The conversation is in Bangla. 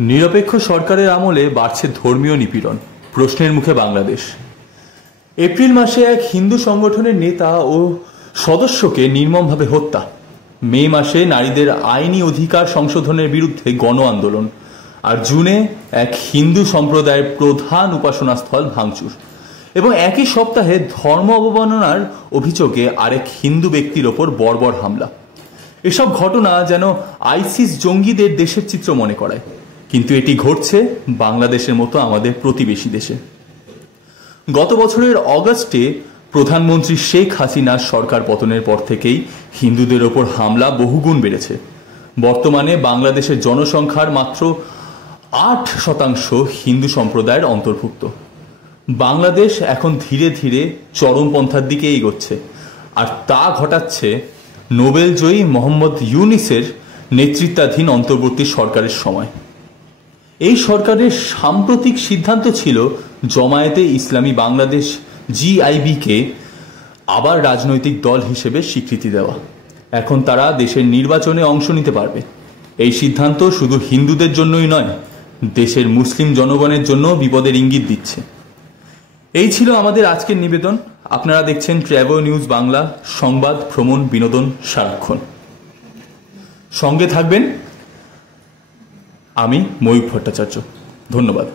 নিরপেক্ষ সরকারের আমলে বাড়ছে ধর্মীয় নিপীড়ন, প্রশ্নের মুখে বাংলাদেশ। এপ্রিল মাসে এক হিন্দু সংগঠনের নেতা ও সদস্যকে নির্মমভাবে হত্যা। মে মাসে নারীদের আইনি অধিকার সংশোধনের বিরুদ্ধে গণ আন্দোলন। আর জুনে এক হিন্দু সম্প্রদায়ের প্রধান উপাসনাস্থল ভাঙচুর। এবং একই সপ্তাহে ধর্ম অবমাননার অভিযোগে আরেক হিন্দু ব্যক্তির ওপর বর্বর হামলা। এসব ঘটনা যেন আইসিস জঙ্গিদের দেশের চিত্র মনে করায়, কিন্তু এটি ঘটছে বাংলাদেশের মতো আমাদের প্রতিবেশী দেশে। গত বছরের অগাস্টে প্রধানমন্ত্রী শেখ হাসিনার সরকার পতনের পর থেকেই হিন্দুদের ওপর হামলা বহুগুণ বেড়েছে। বর্তমানে বাংলাদেশের জনসংখ্যার মাত্র 8% হিন্দু সম্প্রদায়ের অন্তর্ভুক্ত। বাংলাদেশ এখন ধীরে ধীরে চরমপন্থার দিকে এগোচ্ছে, আর তা ঘটাচ্ছে নোবেলজয়ী মোহাম্মদ ইউনূসের নেতৃত্বাধীন অন্তর্বর্তী সরকারের সময়। এই সরকারের সাম্প্রতিক সিদ্ধান্ত ছিল জামায়াতে ইসলামী বাংলাদেশ জিআইবিকে আবার রাজনৈতিক দল হিসেবে স্বীকৃতি দেওয়া। এখন তারা দেশের নির্বাচনে অংশ নিতে পারবে। এই সিদ্ধান্ত শুধু হিন্দুদের জন্যই নয়, দেশের মুসলিম জনগণের জন্য বিপদের ইঙ্গিত দিচ্ছে। এই ছিল আমাদের আজকের নিবেদন। আপনারা দেখছেন ট্র্যাভেল নিউজ বাংলা, সংবাদ, ভ্রমণ, বিনোদন সারাক্ষণ। সঙ্গে থাকবেন। আমি ময়ূর ভট্টাচার্য। ধন্যবাদ।